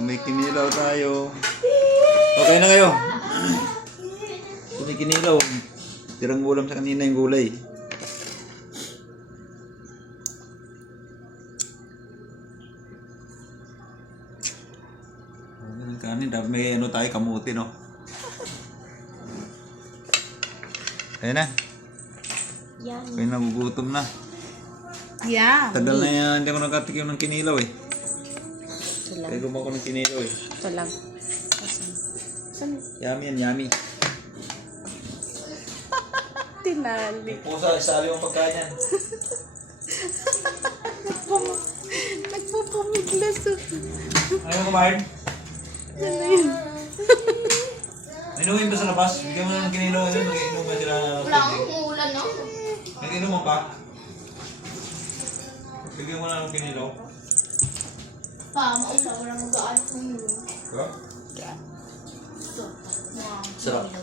May kinilaw tayo. Okay na kayo. May kinilaw. Tirang ulam sa kanina yung gulay. Kanin, dapat may ano tayo, kamuti, no? Ayan na. Yan. Kaya nagugutom na. Yeah. Tagal na yan, hindi ako nakatikim ng kinilaw eh. Ito lang. Kaya gumawa ko ng kinilaw eh. Ito lang. Saan? Yummy yan, yummy. Tinali. Pusa, isali yung pagkain yan. Nagpupumiglas. Ayaw kumain? Ano yun? Inumin ba sa labas? Bigyan mo ng kinilaw yun, mag-inom ba sila? Wala akong umuulan, no? Nag-inom mo pa? Bigyan mo na ng kinilaw. Maula, wala mag-aan kung yun. Diba? Ito. Sarap. Wow.